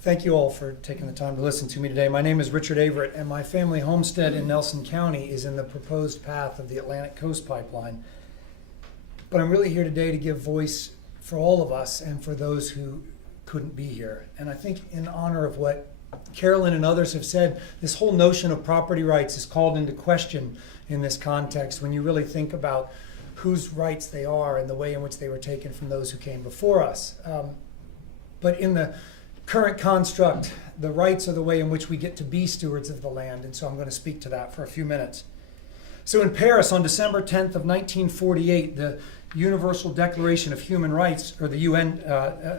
Thank you all for taking the time to listen to me today. My name is Richard Averritt, and my family homestead in Nelson County is in the proposed path of the Atlantic Coast Pipeline. But I'm really here today to give voice for all of us and for those who couldn't be here. And I think in honor of what Carolyn and others have said, this whole notion of property rights is called into question in this context when you really think about whose rights they are and the way in which they were taken from those who came before us. But in the current construct, the rights are the way in which we get to be stewards of the land, and so I'm going to speak to that for a few minutes. So in Paris on December 10th of 1948, the Universal Declaration of Human Rights, or the UN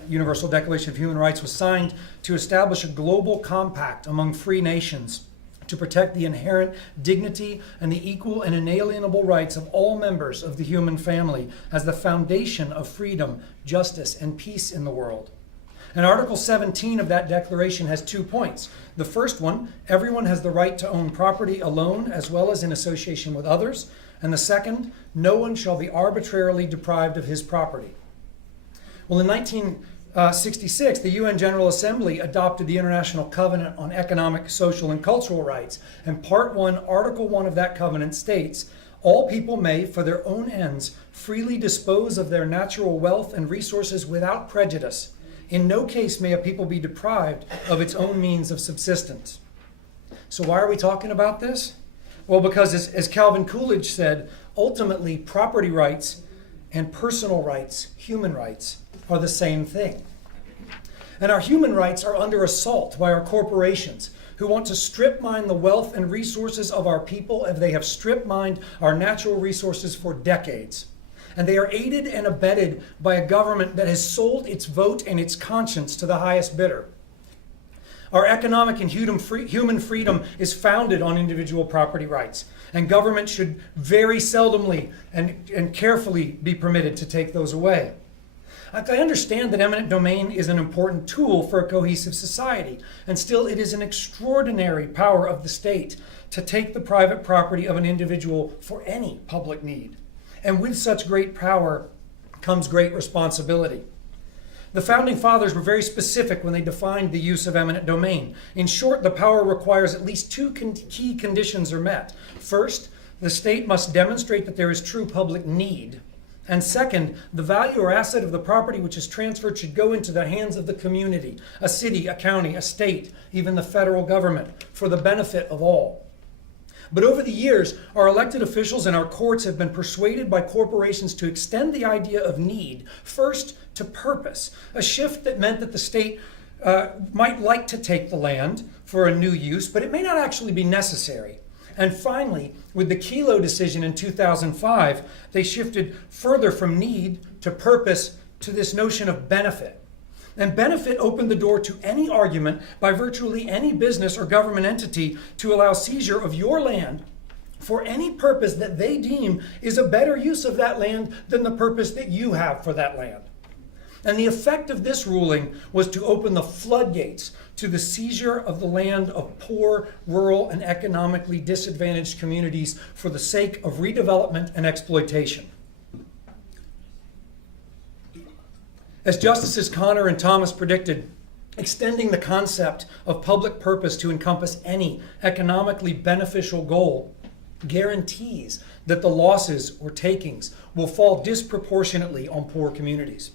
Universal Declaration of Human Rights, was signed to establish a global compact among free nations to protect the inherent dignity and the equal and inalienable rights of all members of the human family as the foundation of freedom, justice, and peace in the world. And Article 17 of that declaration has 2 points. The first one, everyone has the right to own property alone as well as in association with others. And the second, no one shall be arbitrarily deprived of his property. Well, in 1966, the UN General Assembly adopted the International Covenant on Economic, Social, and Cultural Rights. And Part 1, Article 1 of that covenant states, all people may, for their own ends, freely dispose of their natural wealth and resources without prejudice. In no case may a people be deprived of its own means of subsistence. So why are we talking about this? Well, because as Calvin Coolidge said, ultimately property rights and personal rights, human rights, are the same thing. And our human rights are under assault by our corporations who want to strip mine the wealth and resources of our people as they have strip mined our natural resources for decades. And they are aided and abetted by a government that has sold its vote and its conscience to the highest bidder. Our economic and human freedom is founded on individual property rights, and government should very seldomly and carefully be permitted to take those away. I understand that eminent domain is an important tool for a cohesive society, and still it is an extraordinary power of the state to take the private property of an individual for any public need. And with such great power comes great responsibility. The Founding Fathers were very specific when they defined the use of eminent domain. In short, the power requires at least 2 key conditions are met. First, the state must demonstrate that there is true public need. And second, the value or asset of the property which is transferred should go into the hands of the community, a city, a county, a state, even the federal government, for the benefit of all. But over the years, our elected officials and our courts have been persuaded by corporations to extend the idea of need first to purpose, a shift that meant that the state might like to take the land for a new use, but it may not actually be necessary. And finally, with the Kelo decision in 2005, they shifted further from need to purpose to this notion of benefit. And benefit opened the door to any argument by virtually any business or government entity to allow seizure of your land for any purpose that they deem is a better use of that land than the purpose that you have for that land. And the effect of this ruling was to open the floodgates to the seizure of the land of poor, rural, and economically disadvantaged communities for the sake of redevelopment and exploitation. As Justices Connor and Thomas predicted, extending the concept of public purpose to encompass any economically beneficial goal guarantees that the losses or takings will fall disproportionately on poor communities.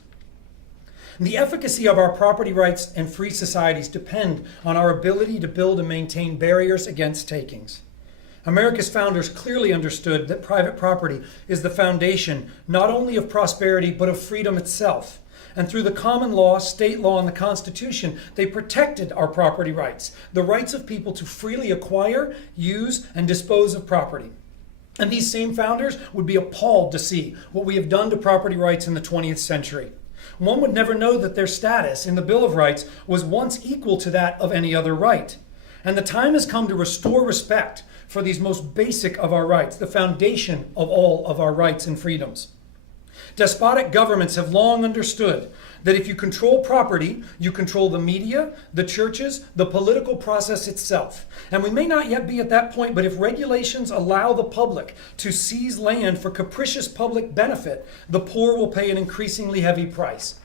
The efficacy of our property rights and free societies depend on our ability to build and maintain barriers against takings. America's founders clearly understood that private property is the foundation not only of prosperity but of freedom itself. And through the common law, state law, and the Constitution, they protected our property rights, the rights of people to freely acquire, use, and dispose of property. And these same founders would be appalled to see what we have done to property rights in the 20th century. One would never know that their status in the Bill of Rights was once equal to that of any other right. And the time has come to restore respect for these most basic of our rights, the foundation of all of our rights and freedoms. Despotic governments have long understood that if you control property, you control the media, the churches, the political process itself. And we may not yet be at that point, but if regulations allow the public to seize land for capricious public benefit, the poor will pay an increasingly heavy price.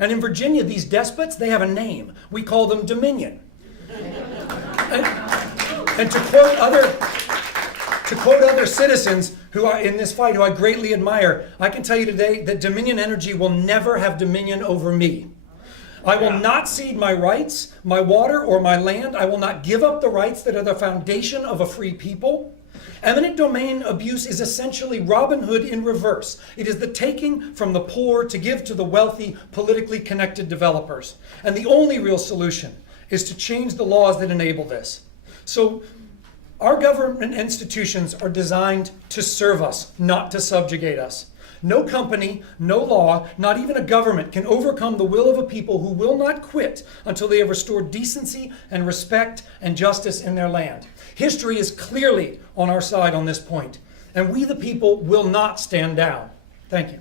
And in Virginia, these despots, they have a name. We call them Dominion. And to quote other citizens who are in this fight, who I greatly admire, I can tell you today that Dominion Energy will never have dominion over me. I will not cede my rights, my water, or my land. I will not give up the rights that are the foundation of a free people. Eminent domain abuse is essentially Robin Hood in reverse. It is the taking from the poor to give to the wealthy, politically connected developers. And the only real solution is to change the laws that enable this. So our government institutions are designed to serve us, not to subjugate us. No company, no law, not even a government can overcome the will of a people who will not quit until they have restored decency and respect and justice in their land. History is clearly on our side on this point, and we the people will not stand down. Thank you.